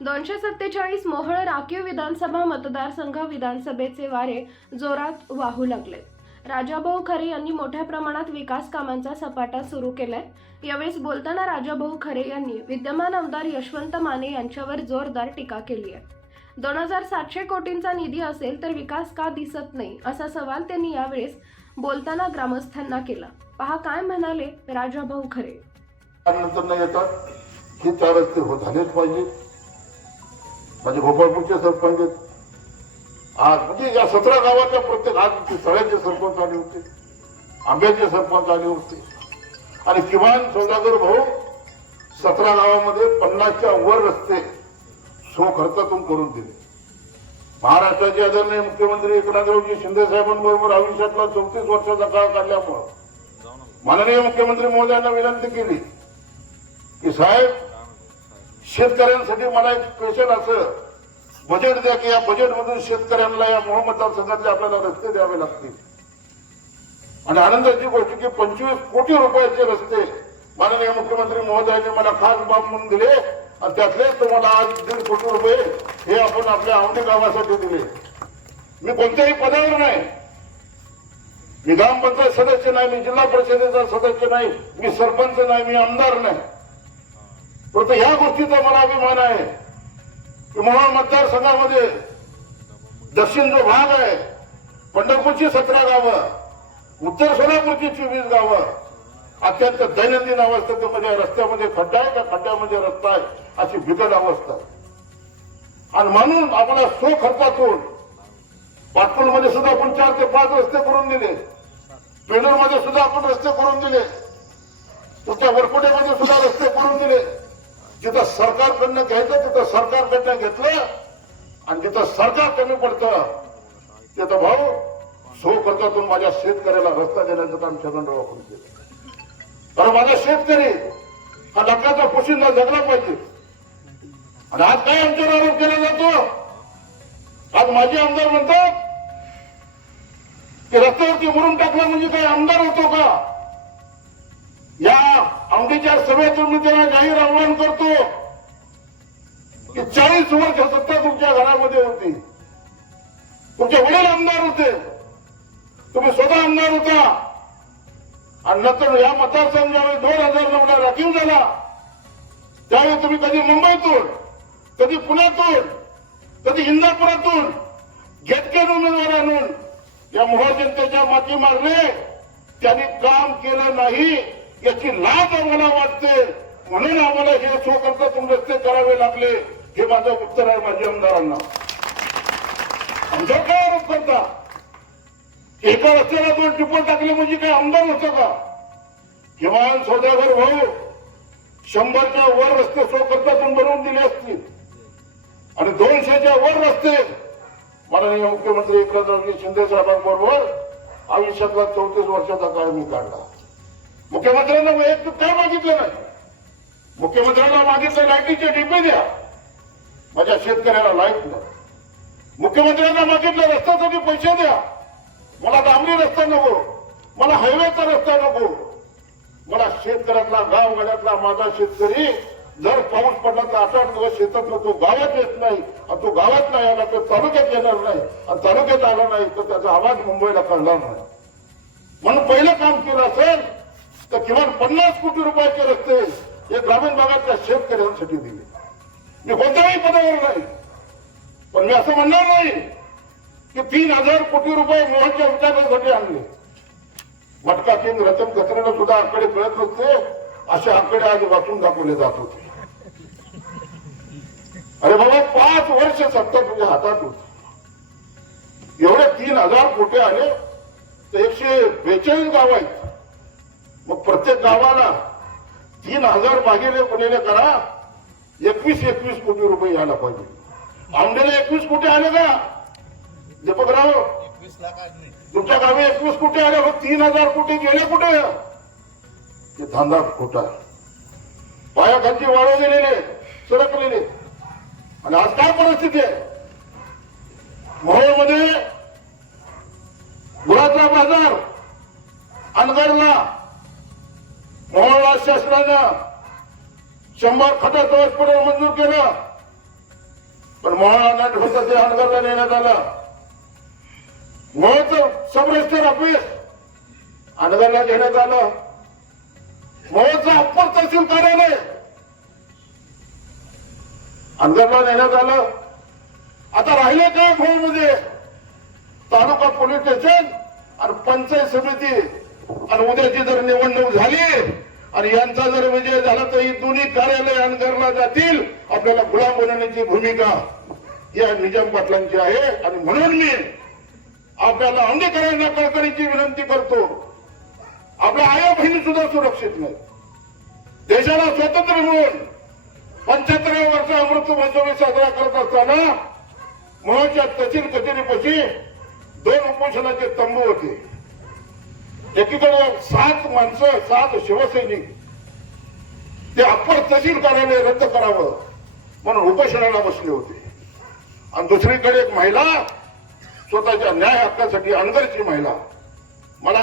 दोनशे सत्तेचाळीस मोहळ राखीव विधानसभा मतदारसंघ विधानसभेचे वारे जोरात वाहू लागले. राजाभाऊ खरे यांनी मोठ्या प्रमाणात विकास कामांचा सपाटा सुरू केलाय. यावेळेस बोलताना राजाभाऊ खरे यांनी विद्यमान आमदार यशवंत माने यांच्यावर जोरदार टीका केली आहे. दोन हजार सातशे कोटींचा निधी असेल तर विकास का दिसत नाही असा सवाल त्यांनी यावेळेस बोलताना ग्रामस्थांना केला. पहा काय म्हणाले राजाभाऊ खरे. नंतर नाही येतात. ही चार रस्ते होत झालेच पाहिजे म्हणजे गोपाळपूरचे सरपंच आहेत. आज म्हणजे या सतरा गावाच्या प्रत्येक आज सगळ्यांचे सरपंच आले होते. आंब्याचे सरपंच आले होते. आणि किमान सौदागर भाऊ सतरा गावामध्ये पन्नासच्या वर रस्ते स्वखर्चातून करून दिले. महाराष्ट्राचे आदरणीय मुख्यमंत्री एकनाथरावजी शिंदे साहेबांबरोबर आयुष्यातला चौतीस वर्षाचा काळ काढल्यामुळं माननीय मुख्यमंत्री महोदयांना विनंती केली की साहेब शेतकऱ्यांसाठी मला एक क्वेश्चन असं बजेट द्या की या बजेटमधून शेतकऱ्यांना या मोह मतदारसंघातले आपल्याला रस्ते द्यावे लागतील. आणि आनंदाची गोष्ट की पंचवीस कोटी रुपयाचे रस्ते माननीय मुख्यमंत्री महोदयाने मला खास बाब म्हणून दिले आणि त्यातलेच तुम्हाला आज दीड कोटी रुपये हे आपण आपल्या आवडी गावासाठी दिले. मी कोणत्याही पदावर नाही. मी ग्रामपंचायत सदस्य नाही मी जिल्हा परिषदेचा सदस्य नाही मी सरपंच नाही मी आमदार नाही. परंतु ह्या गोष्टीचा मला अभिमान आहे की मोहोळ मतदारसंघामध्ये दक्षिण जो भाग आहे पंढरपूरची सतरा गावं उत्तर सोलापूरची चोवीस गावं अत्यंत दैनंदिन अवस्थेत म्हणजे रस्त्यामध्ये खड्डा आहे का खड्ड्यामध्ये रस्ता आहे अशी बिकट अवस्था. आणि म्हणून आम्हाला सो खर्चातून पाटपूरमध्ये सुद्धा आपण चार ते पाच रस्ते करून दिले. पेंडूरमध्ये सुद्धा आपण रस्ते करून दिले. तुमच्या वरपुटेमध्ये सुद्धा रस्ते करून दिले. जिथं सरकारकडनं घ्यायचं तिथं सरकारकडनं घेतलं आणि जिथं सरकार कमी पडतं तिथं भाऊ सो खर्चातून माझ्या शेतकऱ्याला रस्ता देण्याचं काम छगनराव आपण केलं. कारण माझा शेतकरी हा लग्नाचा पुशींना जगला पाहिजे. आणि आज काय आमच्यावर आरोप केला जातो? आज माझे आमदार म्हणतात की रस्त्यावरती मुरून टाकला म्हणजे काही आमदार होतो का? या औंढीच्या सभेतून मी त्यांना जाहीर आव्हान करतो की चाळीस वर्ष सत्ता तुमच्या घरामध्ये होती. तुमचे वडील आमदार होते. तुम्ही स्वतः आमदार होता. आणि नंतर या मतदारसंघामध्ये ज्यावेळी दोन हजार नऊला राखीव झाला. त्यावेळी तुम्ही कधी मुंबईतून कधी पुण्यातून कधी इंदापुरातून घेतकेन उमेदवार आणून या मोहोळ जनतेच्या माती मारले. त्यांनी काम केलं नाही. याची लाज आम्हाला वाटते. म्हणून आम्हाला हे स्वकर्तातून रस्ते करावे लागले. हे माझं उत्तर आहे माझ्या आमदारांना. आमच्या काय आरोप करता? एका रस्त्याला दोन टिप्पण टाकले म्हणजे काय आमदार होतं का? किमान सौदागर भाऊ शंभरच्या वर रस्ते स्वकर्तातून बनवून दिले असतील. आणि दोनशेच्या वर रस्ते. माननीय मुख्यमंत्री एकनाथ शिंदे साहेबांबरोबर आयुष्यातला चौतीस वर्षाचा काळ मी काढला. मुख्यमंत्र्यांना वैयक्तिक काय मागितलं नाही. मुख्यमंत्र्यांना मागितलं लाईटीचे डिपे द्या. माझ्या शेतकऱ्याला लाइट नाही. मुख्यमंत्र्यांना मागितलं रस्त्यासाठी पैसे द्या. मला डांबरी रस्ता नको. मला हायवेचा रस्ता नको. मला शेतकऱ्यातला गाव गावगाड्यातला माझा शेतकरी जर पाऊस पडला तर आठ आठ दिवस शेतात तो गावात येत नाही. आणि तो गावात नाही आला तर तालुक्यात येणार नाही. आणि तालुक्यात आला नाही तर त्याचा आवाज मुंबईला कळणार नाही. म्हणून पहिलं काम केलं असेल तर किमान पन्नास कोटी रुपयाचे रस्ते हे ग्रामीण भागातल्या शेतकऱ्यांसाठी दिले. मी कोणत्याही पदावर नाही. पण मी असं म्हणणार नाही की तीन हजार कोटी रुपये मोहनच्या विचारासाठी आणले. मटका किंग रतन खत्रेनं सुद्धा आकडे मिळत नसते असे आकडे आज वाचून दाखवले जात होते. अरे बाबा पाच वर्ष सत्ता तुझ्या हातात होती. एवढे तीन हजार कोटी आले तर एकशे बेचाळीस गाव आहेत. मग प्रत्येक गावाला तीन हजार भागिले गुन्हेले करा. एकवीस एकवीस कोटी रुपये यायला पाहिजे. औंढेला एकवीस कोटी आले का? दीपकराव तुमच्या गावी एकवीस कोटी आले मग तीन हजार कोटी गेले कुठे? ते धांदा खोटा पायाखालची वाळू गेलेले सरकलेले आणि आज काय परिस्थिती आहे? मोहोळमध्ये गुळाचा बाजार अनगरला. मंगळवार शासनानं शंभर खटाचं हॉस्पिटल मंजूर केलं. पण मोहळा होतं ते अनगरला नेण्यात आलं. मोहचं सब रजिस्टर ऑफिस अनगरला घेण्यात आलं. मोहचं अप्पर तहसील कार्यालय अनगरला नेण्यात आलं. आता राहिले काय मध्ये तालुका पोलीस स्टेशन आणि पंचायत समिती. आणि उद्याची जर निवडणूक झाली आणि यांचा जर विजय झाला तर ही दोन्ही कार्यालय अनगरला जातील. आपल्याला गुलाम बनवण्याची भूमिका या निजाम पाटलांची आहे. आणि म्हणून मी आपल्याला अंगीकरांना कळकळीची विनंती करतो. आपल्या आया बहिणी सुद्धा सुरक्षित नाही देशाला स्वातंत्र्य मिळून पंच्याहत्तराव्या वर्ष अमृत महोत्सव साजरा करत असताना महच्या तचिर कचेरीपाशी दोन उपोषणाचे तंबू होते. एकीकडे सात माणसं सात शिवसैनिक. ते अप्पर तहसील कार्यालय रद्द करावं म्हणून उपोषणाला बसले होते. आणि दुसरीकडे एक महिला स्वतःच्या न्याय हक्कासाठी अनगरची महिला. मला